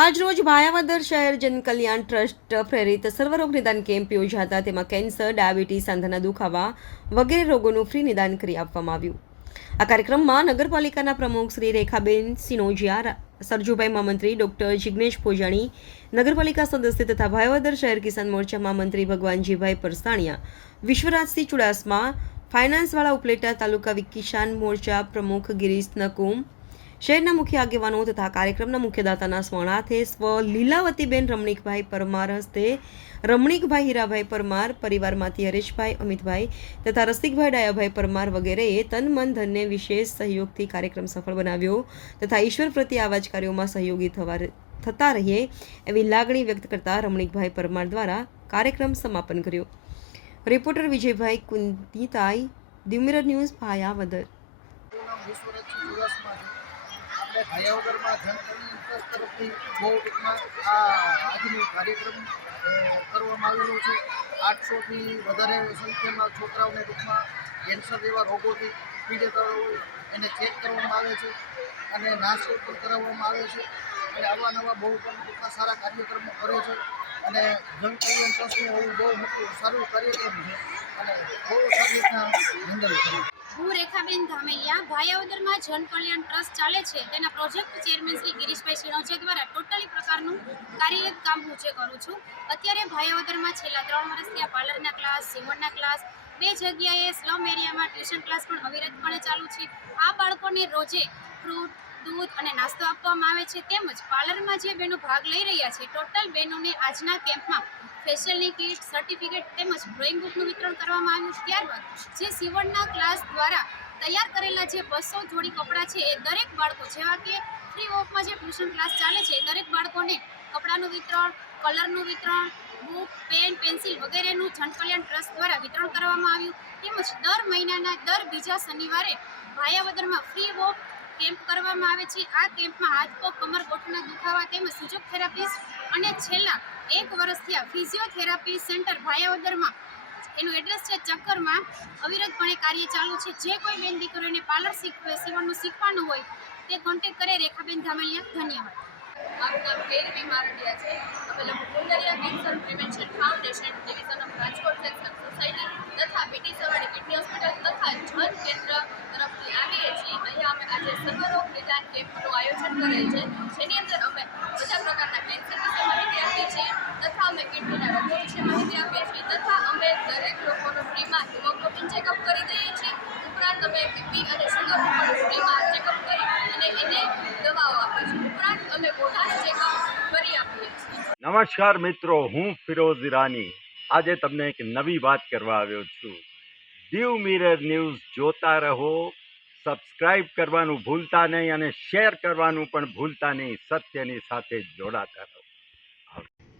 આજરોજ ભાયાવદર શહેર જનકલ્યાણ ટ્રસ્ટ પ્રેરિત સર્વરોગ નિદાન કેમ્પ યોજાતા તેમાં કેન્સર, ડાયાબિટીસ, સાંધાના દુખાવા વગેરે રોગોનું ફ્રી નિદાન કરી આપવામાં આવ્યું. આ કાર્યક્રમમાં નગરપાલિકાના પ્રમુખ શ્રી રેખાબેન સિનોજિયા, સરજુભાઈ મહામંત્રી ડોક્ટર જિગ્નેશ પોજાણી, નગરપાલિકા સદસ્ય તથા ભાયાવદર શહેર કિસાન મોરચા મહામંત્રી ભગવાનજીભાઈ પરસાણિયા, વિશ્વરાજસિંહ ચુડાસમા, ફાઇનાન્સવાળા ઉપલેટા તાલુકા કિસાન મોરચા પ્રમુખ ગિરીશ નકુમ, શહેરના મુખ્ય આગેવાનો તથા કાર્યક્રમના મુખ્યદાતાના સ્મરણાર્થે સ્વ લીલાવતીબેન રમણીકભાઈ પરમાર હસ્તે રમણીકભાઈ હીરાભાઈ પરમાર પરિવારમાંથી હરેશભાઈ અમિતભાઈ તથા રસિકભાઈ ડાયાભાઈ પરમાર વગેરેએ તન મન ધનને વિશેષ સહયોગથી કાર્યક્રમ સફળ બનાવ્યો તથા ઈશ્વર પ્રત્યે આવા જ કાર્યોમાં સહયોગી થતા રહીએ એવી લાગણી વ્યક્ત કરતા રમણીકભાઈ પરમાર દ્વારા કાર્યક્રમ સમાપન કર્યો. રિપોર્ટર વિજયભાઈ કુંદીતાઈ, દીવ મિરર ન્યૂઝ, ભાયાવદર. આપણે ભાયાવદરમાં જનકલ્યાણ ટ્રસ્ટ તરફથી બહુ ટૂંકમાં આજનો કાર્યક્રમ કરવામાં આવેલો છે. 800થી વધારે સંખ્યામાં છોકરાઓને ટૂંકમાં કેન્સર જેવા રોગોથી પીડિત હોય એને ચેક કરવામાં આવે છે અને નાસ્તો પણ કરાવવામાં આવે છે અને આવા નવા બહુ પણ ટૂંકમાં સારા કાર્યક્રમો કરે છે અને જનકલ્યાણ ટ્રસ્ટનું એવું બહુ મોટું સારું કાર્યક્રમ છે અને બહુ સારી રીતના હેન્ડલ કરે. હું રેખાબેન ધામેલિયા, ભાયાવદરમાં જનકલ્યાણ ટ્રસ્ટ ચાલે છે તેના પ્રોજેક્ટ ચેરમેન શ્રી ગિરીશભાઈ સિનોજિયા દ્વારા ટોટલી પ્રકારનું કાર્યરત કામ હું જે કરું છું. અત્યારે ભાયાવદરમાં છેલ્લા 3 વર્ષથી આ પાર્લરના ક્લાસ, સીવણના ક્લાસ, 2 જગ્યાએ સ્લમ એરિયામાં ટ્યુશન ક્લાસ પણ અવિરતપણે ચાલુ છે. આ બાળકોને રોજે ફ્રૂટ, દૂધ અને નાસ્તો આપવામાં આવે છે. તેમજ પાર્લરમાં જે બહેનો ભાગ લઈ રહ્યા છે ટોટલ બહેનોને આજના કેમ્પમાં ફેશિયલની કીટ, સર્ટિફિકેટ તેમજ ડ્રોઈંગ બુકનું વિતરણ કરવામાં આવ્યું. ત્યારબાદ જે સીવણના ક્લાસ દ્વારા તૈયાર કરેલા જે 200 જોડી કપડાં છે એ દરેક બાળકો, જેવા કે ફ્રી ઓફમાં જે ટ્યુશન ક્લાસ ચાલે છે એ દરેક બાળકોને કપડાનું વિતરણ, કલરનું વિતરણ, બુક, પેન, પેન્સિલ વગેરેનું જનકલ્યાણ ટ્રસ્ટ દ્વારા વિતરણ કરવામાં આવ્યું. તેમજ દર મહિનાના દર બીજા શનિવારે ભાયાવદરમાં ફ્રી ઓફ કેમ્પ કરવામાં આવે છે. આ કેમ્પમાં હાથ, પગ, કમર, ગોઠણના દુખાવા તેમજ સુજોગ થેરાપિસ્ટ અને છેલ્લા 1 વર્ષથી આ ફિઝિયોથેરાપી સેન્ટર ભાયાવદરમાં, એનું એડ્રેસ છે ચક્કરમાં, અવિરતપણે કાર્ય ચાલુ છે. જે કોઈ બેન દીકરીઓને પાર્લર સીવણનું શીખવાનું હોય તે કોન્ટેક્ટ કરે. રેખાબેન ધામેલિયા. ધન્યવાદ. મારું નામ કેરવી મારડિયા છે. અમે લોકો Kundaliya cancer prevention foundation division of Rajkot cancer society તથા બીટી સવાડી કિડની હોસ્પિટલ તથા જન કેન્દ્ર તરફથી આવીએ છીએ. અહીંયા અમે આજે સર્વરોગ નિદાન કેમ્પનું આયોજન કરેલ છે, જેની અંદર અમે બધા પ્રકારના કેન્સર વિશે માહિતી આપીએ છીએ તથા અમે કિડનીના રોગો વિશે માહિતી આપીએ છીએ તથા અમે દરેક લોકોનો ફ્રીમાં હિમોગ્લોબિન ચેકઅપ કરી દઈએ છીએ. ઉપરાંત અમે બીપી અને શુગરનું પણ ફ્રીમાં ચેકઅપ કરી અને એને દવાઓ આપીએ છીએ. ઉપરાંત અમે મોઢાનું ચેકઅપ કરી આપીએ છીએ. નમસ્કાર મિત્રો, હું ફિરોઝ ઈરાની આજે તમને એક નવી વાત કરવા આવ્યો છું. દીવ મિરર ન્યૂઝ જોતા રહો, સબસ્ક્રાઇબ કરવાનું ભૂલતા નહીં અને શેર કરવાનું પણ ભૂલતા નહીં. સત્યની સાથે જોડાતા રહો.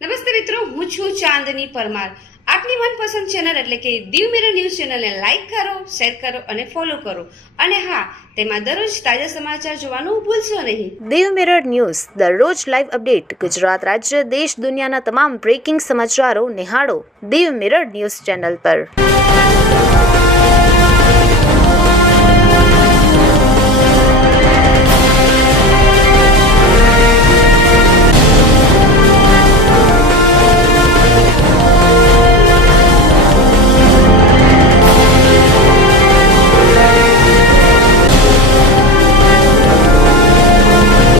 નમસ્તે મિત્રો, હું છું ચાંદની પરમાર. આપની મનપસંદ ચેનલ એટલે કે દીવ મિરર ન્યૂઝ ચેનલને લાઈક કરો, શેર કરો અને ફોલો કરો. અને હા, તેમાં દરરોજ તાજા સમાચાર જોવાનું ભૂલશો નહીં. દીવ મિરર ન્યૂઝ દરરોજ લાઈવ અપડેટ, ગુજરાત રાજ્ય, દેશ દુનિયાના તમામ બ્રેકિંગ સમાચારો નિહાળો દીવ મિરર ન્યૂઝ ચેનલ પર.